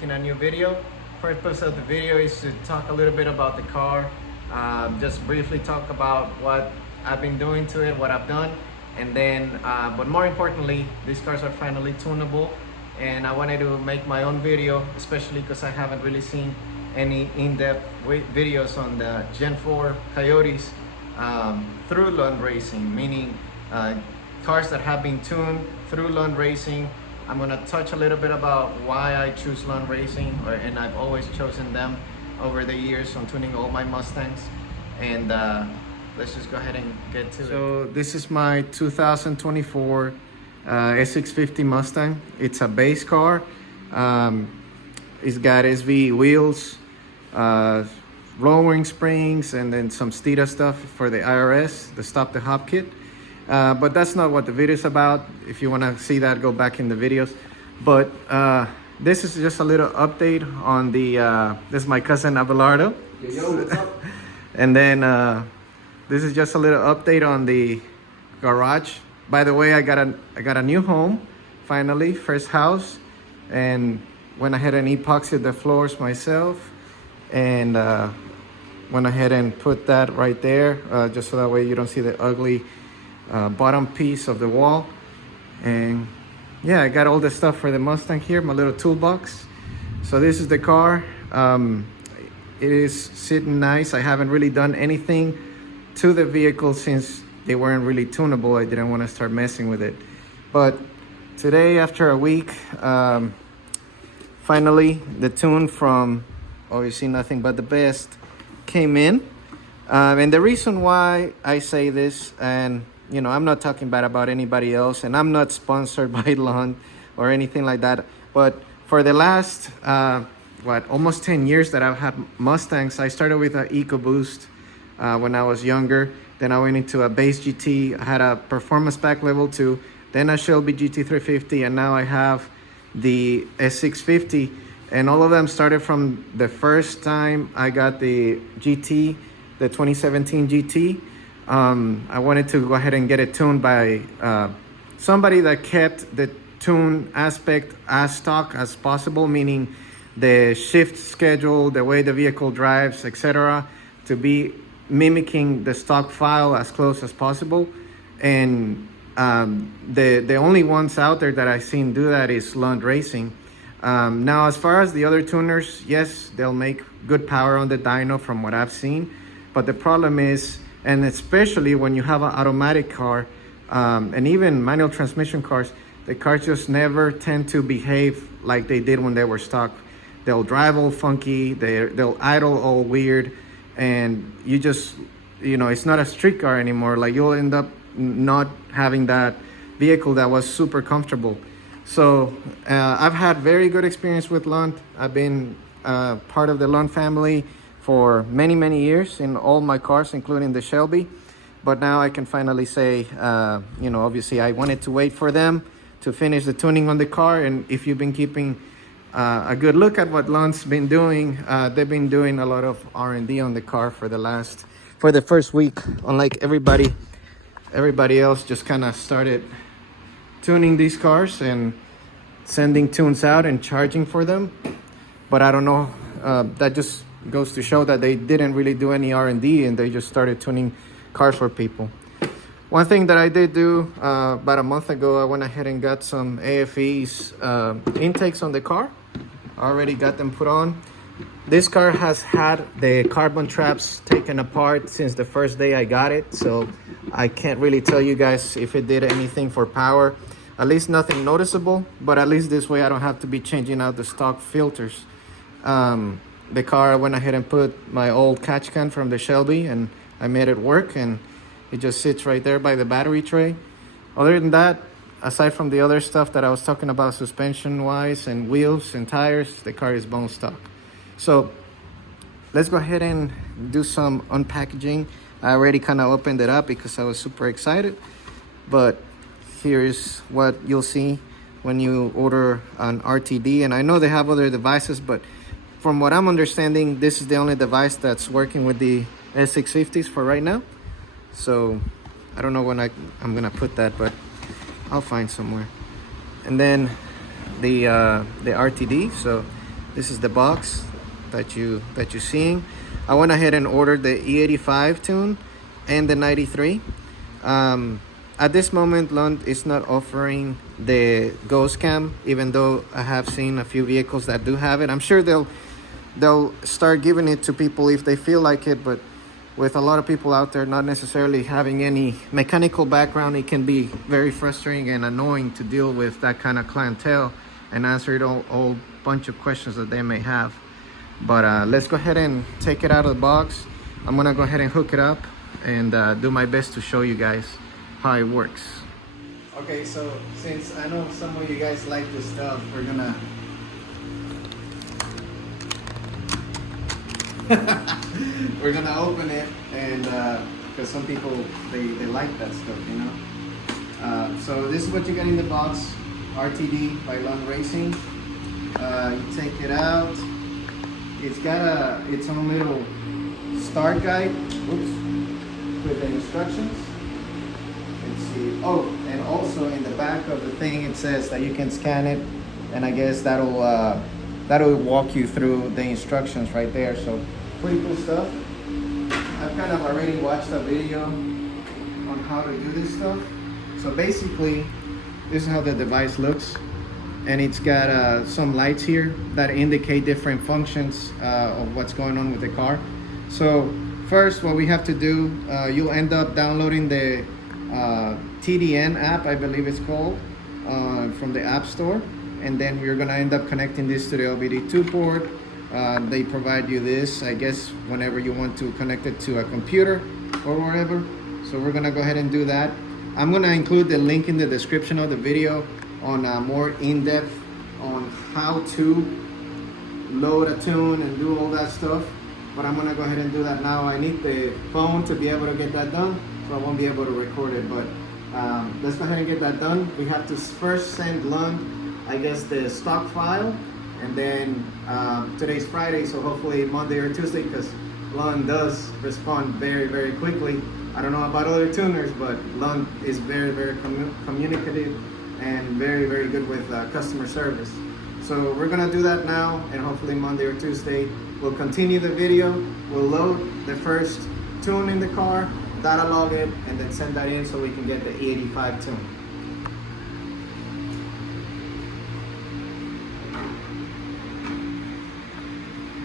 making a new video. Purpose of the video is to talk a little bit about the car, just briefly talk about what I've been doing to it, what I've done, and then but more importantly, these cars are finally tunable, and I wanted to make my own video, especially because I haven't really seen any in-depth videos on the Gen 4 Coyotes through Lund Racing, meaning cars that have been tuned through Lund Racing. I'm going to touch a little bit about why I choose Lund Racing, and I've always chosen them over the years on tuning all my Mustangs. And let's just go ahead and get to it. So this is my 2024 S650 Mustang. It's a base car. It's got SV wheels, lowering springs, and then some Stita stuff for the IRS, the Stop the Hop kit. But that's not what the video is about. If you want to see that, go back in the videos. But this is just a little update on the, this is my cousin Abelardo. Yo, what's up? And then this is just a little update on the garage. By the way, I got a new home, finally, first house. And went ahead and epoxied the floors myself. And went ahead and put that right there, just so that way you don't see the ugly bottom piece of the wall. And yeah, I got all the stuff for the Mustang here, my little toolbox. So this is the car. It is sitting nice. I haven't really done anything to the vehicle since they weren't really tunable. I didn't want to start messing with it. But today, after a week, finally the tune from obviously Nothing But the Best came in. And the reason why I say this, and you know, I'm not talking bad about anybody else, and I'm not sponsored by Lund or anything like that, but for the last almost 10 years that I've had Mustangs, I started with an EcoBoost when I was younger. Then I went into a base GT. I had a performance pack level 2, then a Shelby GT350, and now I have the S650. And all of them started from the first time I got the GT, the 2017 GT. I wanted to go ahead and get it tuned by somebody that kept the tune aspect as stock as possible, meaning the shift schedule, the way the vehicle drives, etc., to be mimicking the stock file as close as possible. And the only ones out there that I've seen do that is Lund Racing. Now, as far as the other tuners, yes, they'll make good power on the dyno from what I've seen, but the problem is, and especially when you have an automatic car, and even manual transmission cars, the cars just never tend to behave like they did when they were stock. They'll drive all funky, they'll idle all weird, and you just, you know, it's not a street car anymore. Like, you'll end up not having that vehicle that was super comfortable. So I've had very good experience with Lund. I've been part of the Lund family for many years in all my cars, including the Shelby. But now I can finally say, you know, obviously I wanted to wait for them to finish the tuning on the car. And if you've been keeping a good look at what Lund's been doing, they've been doing a lot of R&D on the car for the first week. Unlike everybody else just kind of started tuning these cars and sending tunes out and charging for them. But I don't know, that just goes to show that they didn't really do any R&D, and they just started tuning cars for people. One thing that I did do about a month ago, I went ahead and got some AFE's intakes on the car. I already got them put on. This car has had the carbon traps taken apart since the first day I got it, so I can't really tell you guys if it did anything for power. At least nothing noticeable, but at least this way I don't have to be changing out the stock filters. The car, I went ahead and put my old catch can from the Shelby, and I made it work, and it just sits right there by the battery tray. Other than that, aside from the other stuff that I was talking about suspension wise and wheels and tires, the car is bone stock. So let's go ahead and do some unpackaging. I already kind of opened it up because I was super excited, but here's what you'll see when you order an RTD. And I know they have other devices, but from what I'm understanding, this is the only device that's working with the S650s for right now. So I don't know when I'm gonna put that, but I'll find somewhere. And then the RTD. So This is the box that you're seeing. I went ahead and ordered the E85 tune and the 93. At this moment, Lund is not offering the ghost cam, even though I have seen a few vehicles that do have it. I'm sure they'll start giving it to people if they feel like it, but with a lot of people out there not necessarily having any mechanical background, it can be very frustrating and annoying to deal with that kind of clientele and answer it all bunch of questions that they may have. But let's go ahead and take it out of the box. I'm gonna go ahead and hook it up and do my best to show you guys how it works. Okay, so since I know some of you guys like this stuff, we're gonna we're gonna open it, and because some people they like that stuff, you know. So this is what you get in the box. RTD by Lund Racing. You take it out. It's got its own little start guide. Oops. With the instructions. Let's see. Oh, and also in the back of the thing it says that you can scan it, and I guess that'll walk you through the instructions right there. So pretty cool stuff. I've kind of already watched a video on how to do this stuff. So basically, this is how the device looks, and it's got some lights here that indicate different functions of what's going on with the car. So first, what we have to do, you'll end up downloading the TDN app, I believe it's called, from the App Store, and then we're gonna end up connecting this to the LBD2 port. They provide you this, I guess, whenever you want to connect it to a computer or whatever. So we're gonna go ahead and do that. I'm gonna include the link in the description of the video on more in-depth on how to load a tune and do all that stuff. But I'm gonna go ahead and do that now. I need the phone to be able to get that done, so I won't be able to record it. But let's go ahead and get that done. We have to first send Lund, I guess, the stock file, and then today's Friday, so hopefully Monday or Tuesday, because Lund does respond very, very quickly. I don't know about other tuners, but Lund is very, very communicative and very, very good with customer service. So we're gonna do that now, and hopefully Monday or Tuesday we'll continue the video. We'll load the first tune in the car, data log it, and then send that in so we can get the E85 tune.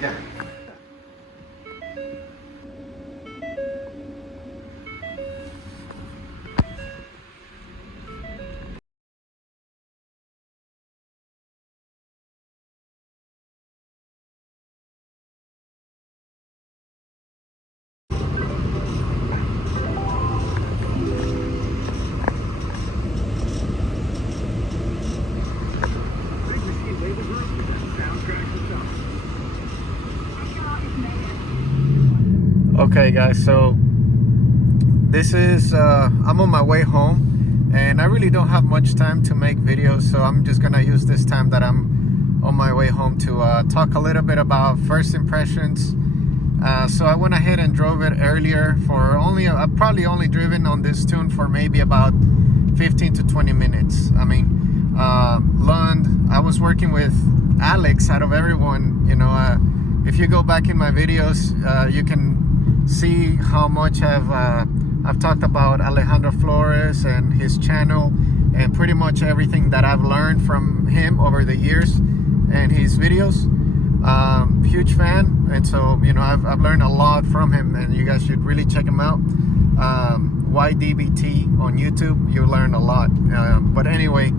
Yeah. Okay guys, so this is I'm on my way home, and I really don't have much time to make videos, so I'm just gonna use this time that I'm on my way home to talk a little bit about first impressions. So I went ahead and drove it earlier for I've probably only driven on this tune for maybe about 15 to 20 minutes. I mean, Lund, I was working with Alex out of everyone, you know. If you go back in my videos, you can see how much I've talked about Alejandro Flores and his channel, and pretty much everything that I've learned from him over the years and his videos. Huge fan, and so, you know, I've learned a lot from him, and you guys should really check him out. YDBT on YouTube, you learn a lot. But anyway,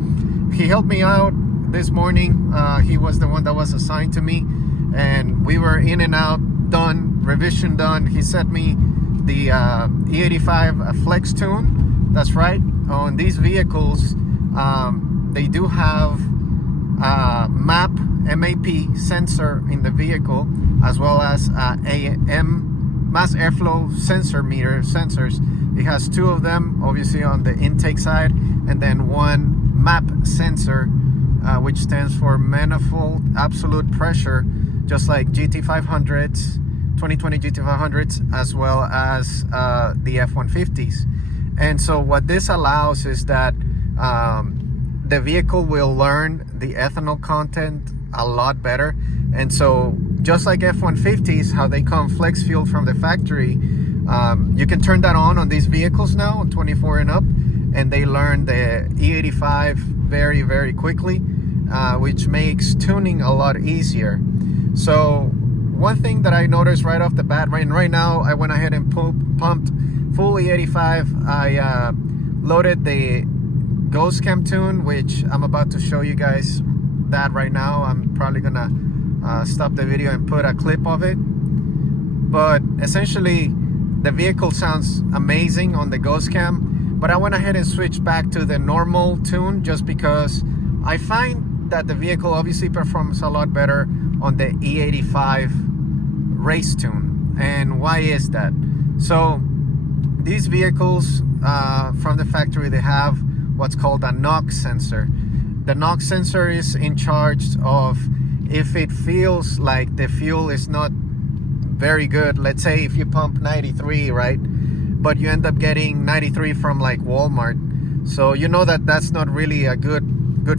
he helped me out this morning. He was the one that was assigned to me, and we were in and out, done, revision done. He sent me the E85 Flex tune. That's right, on these vehicles they do have MAP sensor in the vehicle, as well as mass airflow sensor meter sensors. It has two of them, obviously on the intake side, and then one MAP sensor, which stands for manifold absolute pressure, just like GT500s, 2020 GT500s, as well as the F150s. And so what this allows is that the vehicle will learn the ethanol content a lot better. And so just like F-150s, how they come flex fuel from the factory, you can turn that on these vehicles now on 24 and up, and they learn the E85 very, very quickly, which makes tuning a lot easier. So one thing that I noticed right off the bat, right now, I went ahead and pumped full E85. I loaded the Ghost Cam tune, which I'm about to show you guys that right now. I'm probably gonna stop the video and put a clip of it. But essentially, the vehicle sounds amazing on the Ghost Cam, but I went ahead and switched back to the normal tune just because I find that the vehicle obviously performs a lot better on the E85 race tune. And why is that? So these vehicles from the factory, they have what's called a NOx sensor. The NOx sensor is in charge of if it feels like the fuel is not very good. Let's say if you pump 93, right, but you end up getting 93 from like Walmart, so you know that that's not really a good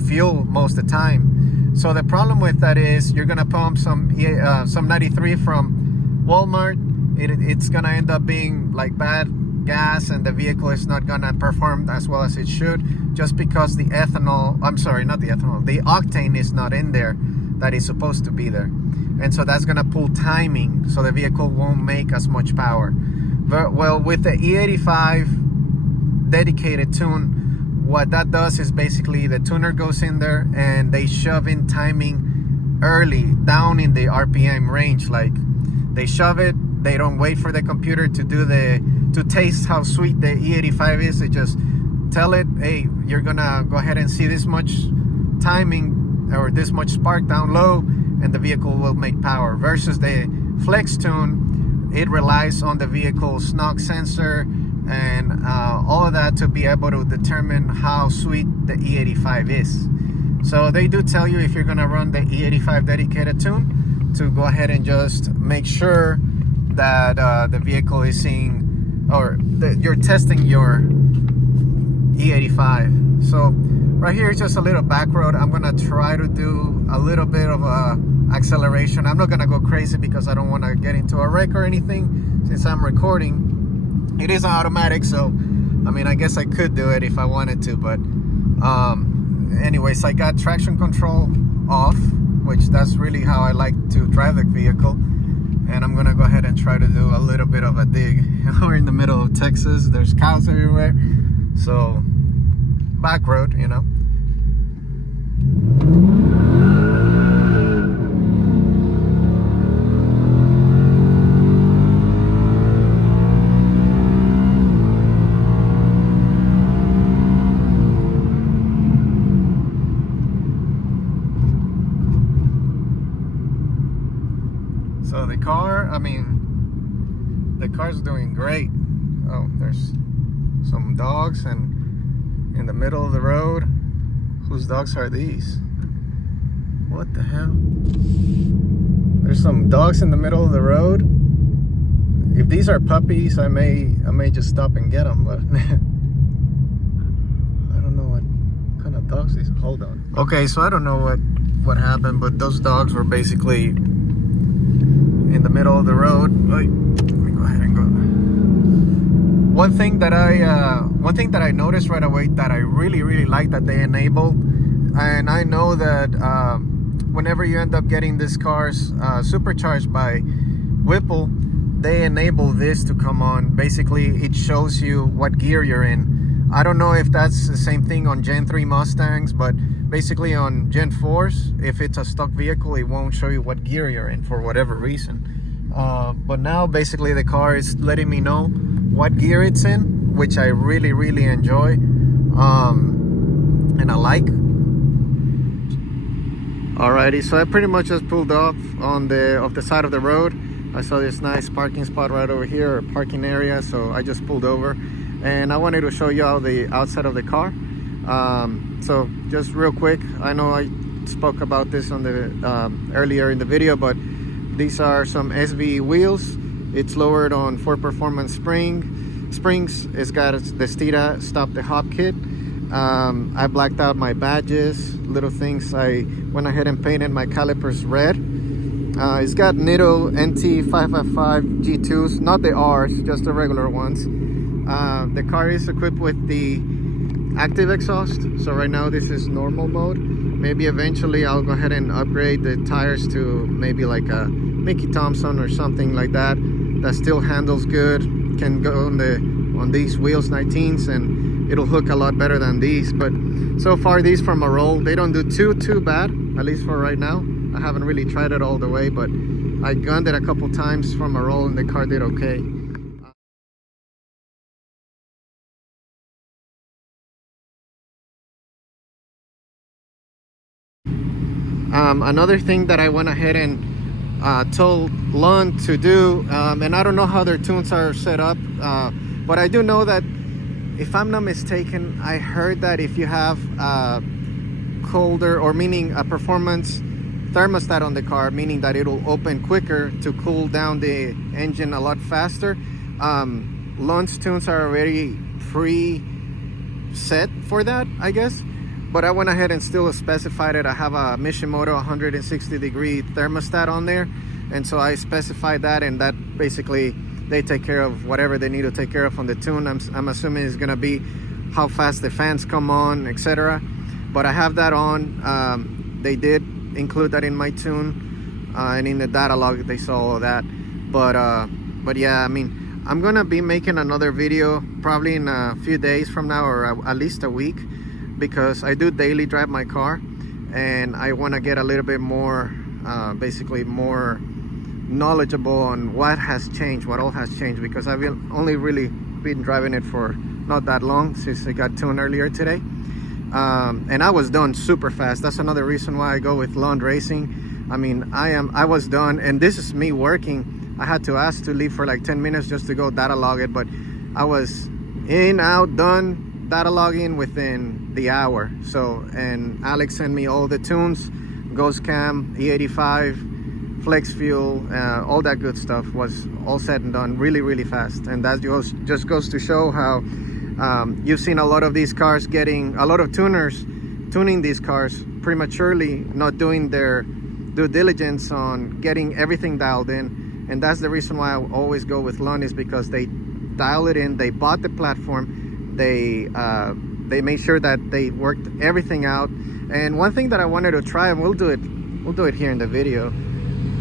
fuel most of the time. So the problem with that is you're gonna pump some 93 from Walmart. It's gonna end up being like bad gas, and the vehicle is not gonna perform as well as it should, just because the ethanol, I'm sorry, not the ethanol, the octane is not in there that is supposed to be there. And so that's gonna pull timing, so the vehicle won't make as much power. But well, with the E85 dedicated tune, what that does is basically the tuner goes in there and they shove in timing early down in the RPM range. Like they shove it, they don't wait for the computer to taste how sweet the E85 is. They just tell it, hey, you're gonna go ahead and see this much timing or this much spark down low, and the vehicle will make power. Versus the flex tune, it relies on the vehicle's NOx sensor and all of that to be able to determine how sweet the E85 is. So they do tell you, if you're gonna run the E85 dedicated tune, to go ahead and just make sure that the vehicle is seeing, or you're testing your E85. So right here is just a little back road. I'm gonna try to do a little bit of acceleration. I'm not gonna go crazy because I don't want to get into a wreck or anything since I'm recording. It is automatic, so I mean, I guess I could do it if I wanted to, but anyways, I got traction control off, which that's really how I like to drive the vehicle. And I'm gonna go ahead and try to do a little bit of a dig. We're in the middle of Texas, there's cows everywhere, so back road, you know. So the car, I mean, the car's doing great. Oh, there's some dogs and in the middle of the road. Whose dogs are these? What the hell? There's some dogs in the middle of the road. If these are puppies, I may just stop and get them, but I don't know what kind of dogs these are. Hold on. Okay, so I don't know what happened, but those dogs were basically in the middle of the road. Let me go ahead and go. One thing that I noticed right away that I really like that they enabled, and I know that whenever you end up getting these cars supercharged by Whipple, they enable this to come on. Basically, it shows you what gear you're in. I don't know if that's the same thing on Gen 3 Mustangs, but basically on Gen 4s, if it's a stock vehicle, it won't show you what gear you're in for whatever reason. But now basically the car is letting me know what gear it's in, which I really enjoy, and I like. Alrighty, so I pretty much just pulled off on the side of the road. I saw this nice parking spot right over here, or parking area, so I just pulled over, and I wanted to show you all the outside of the car. So just real quick, I know I spoke about this on the earlier in the video, but these are some SV wheels. It's lowered on 4 Performance springs. It's got the Stita Stop the Hop kit. I blacked out my badges, little things. I went ahead and painted my calipers red. It's got Nitto NT555 G2s, not the R's, just the regular ones. The car is equipped with the active exhaust, so right now this is normal mode. Maybe eventually I'll go ahead and upgrade the tires to maybe like a Mickey Thompson or something like that, that still handles good, can go on these wheels 19s, and it'll hook a lot better than these. But so far these from a roll, they don't do too bad, at least for right now. I haven't really tried it all the way, but I gunned it a couple times from a roll and the car did okay. Another thing that I went ahead and told Lund to do, and I don't know how their tunes are set up, but I do know that, if I'm not mistaken, I heard that if you have colder, or meaning a performance thermostat on the car, meaning that it'll open quicker to cool down the engine a lot faster. Lund's tunes are already pre-set for that, I guess. But I went ahead and still specified it. I have a Mishimoto 160-degree thermostat on there, and so I specified that, and that basically they take care of whatever they need to take care of on the tune. I'm assuming it's gonna be how fast the fans come on, etc. But I have that on. They did include that in my tune, and in the data log they saw all of that. But yeah, I mean, I'm gonna be making another video probably in a few days from now, or at least a week, because I do daily drive my car, and I want to get a little bit more basically more knowledgeable on what has changed, what all has changed, because I've only really been driving it for not that long, since it got tuned earlier today. And I was done super fast. That's another reason why I go with Lund Racing. I mean, I was done, and this is me working. I had to ask to leave for like 10 minutes just to go data log it, but I was in, out, done data logging within the hour. So, and Alex sent me all the tunes, Ghost Cam, E85, Flex Fuel, all that good stuff was all said and done really fast. And that just goes to show how you've seen a lot of these cars getting, a lot of tuners tuning these cars prematurely, not doing their due diligence on getting everything dialed in. And that's the reason why I always go with Lund, is because they dial it in, they bought the platform, they made sure that they worked everything out. And one thing that I wanted to try, and we'll do it here in the video,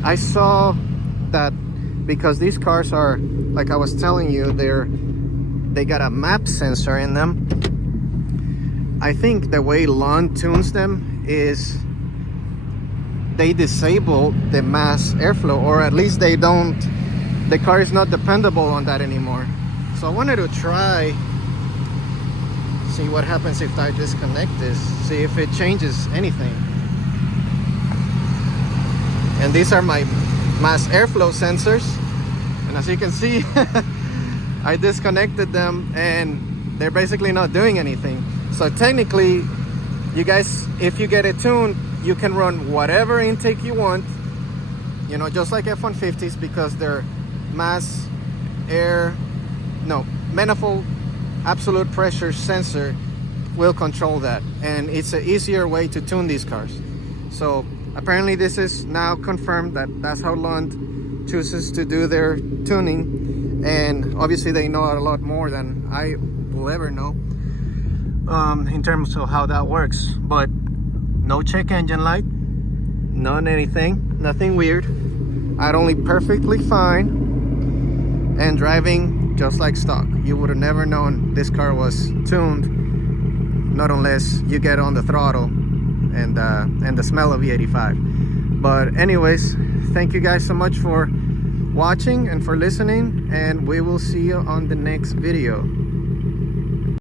I saw that because these cars are, like I was telling you, they got a map sensor in them. I think the way Lund tunes them is they disable the mass airflow, or at least they don't, the car is not dependable on that anymore. So I wanted to try, see what happens if I disconnect this, see if it changes anything. And these are my mass airflow sensors, and as you can see I disconnected them and they're basically not doing anything. So technically, you guys, if you get it tuned, you can run whatever intake you want, you know, just like F-150s, because they're mass air, no, manifold absolute pressure sensor will control that, and it's an easier way to tune these cars. So apparently this is now confirmed that that's how Lund chooses to do their tuning, and obviously they know a lot more than I will ever know in terms of how that works. But no check engine light, none anything, nothing weird. I'd only perfectly fine and driving just like stock. You would have never known this car was tuned, not unless you get on the throttle and the smell of E85. But anyways, thank you guys so much for watching and for listening, and we will see you on the next video.